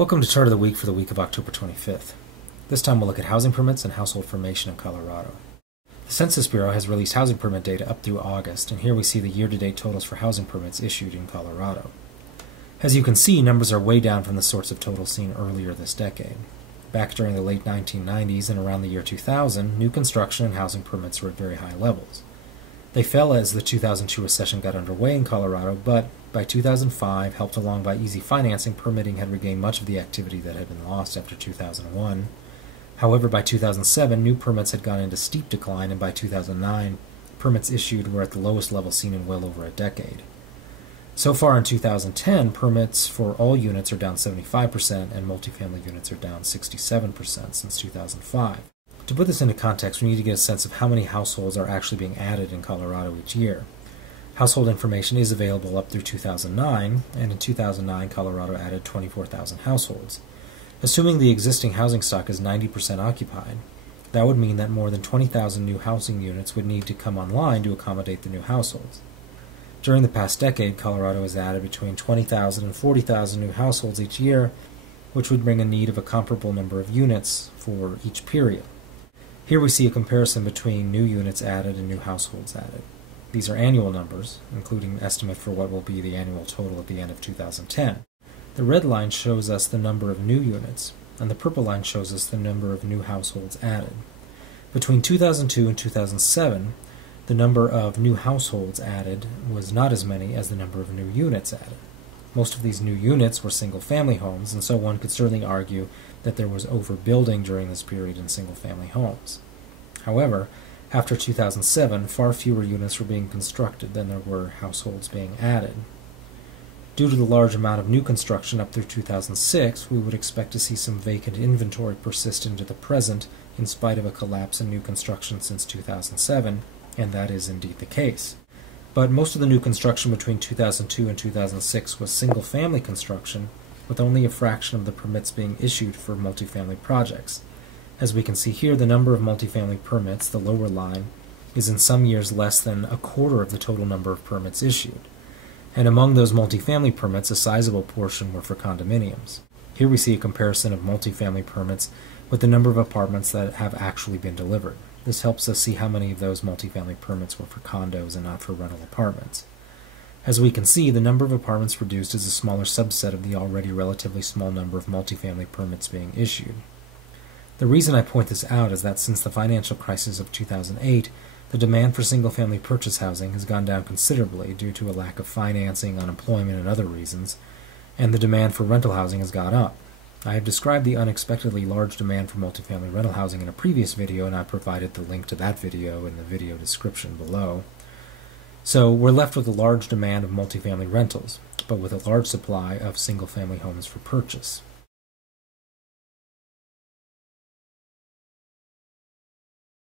Welcome to Chart of the Week for the week of October 25th. This time we'll look at housing permits and household formation in Colorado. The Census Bureau has released housing permit data up through August, and here we see the year-to-date totals for housing permits issued in Colorado. As you can see, numbers are way down from the sorts of totals seen earlier this decade. Back during the late 1990s and around the year 2000, new construction and housing permits were at very high levels. They fell as the 2002 recession got underway in Colorado, but by 2005, helped along by easy financing, permitting had regained much of the activity that had been lost after 2001. However, by 2007, new permits had gone into steep decline, and by 2009, permits issued were at the lowest level seen in well over a decade. So far in 2010, permits for all units are down 75%, and multifamily units are down 67% since 2005. To put this into context, we need to get a sense of how many households are actually being added in Colorado each year. Household information is available up through 2009, and in 2009, Colorado added 24,000 households. Assuming the existing housing stock is 90% occupied, that would mean that more than 20,000 new housing units would need to come online to accommodate the new households. During the past decade, Colorado has added between 20,000 and 40,000 new households each year, which would bring a need of a comparable number of units for each period. Here we see a comparison between new units added and new households added. These are annual numbers, including an estimate for what will be the annual total at the end of 2010. The red line shows us the number of new units, and the purple line shows us the number of new households added. Between 2002 and 2007, the number of new households added was not as many as the number of new units added. Most of these new units were single-family homes, and so one could certainly argue that there was overbuilding during this period in single-family homes. However, after 2007, far fewer units were being constructed than there were households being added. Due to the large amount of new construction up through 2006, we would expect to see some vacant inventory persist into the present in spite of a collapse in new construction since 2007, and that is indeed the case. But most of the new construction between 2002 and 2006 was single-family construction, with only a fraction of the permits being issued for multifamily projects. As we can see here, the number of multifamily permits, the lower line, is in some years less than a quarter of the total number of permits issued. And among those multifamily permits, a sizable portion were for condominiums. Here we see a comparison of multifamily permits with the number of apartments that have actually been delivered. This helps us see how many of those multifamily permits were for condos and not for rental apartments. As we can see, the number of apartments reduced is a smaller subset of the already relatively small number of multifamily permits being issued. The reason I point this out is that since the financial crisis of 2008, the demand for single-family purchase housing has gone down considerably due to a lack of financing, unemployment, and other reasons, and the demand for rental housing has gone up. I have described the unexpectedly large demand for multifamily rental housing in a previous video, and I provided the link to that video in the video description below. So we're left with a large demand of multifamily rentals, but with a large supply of single-family homes for purchase.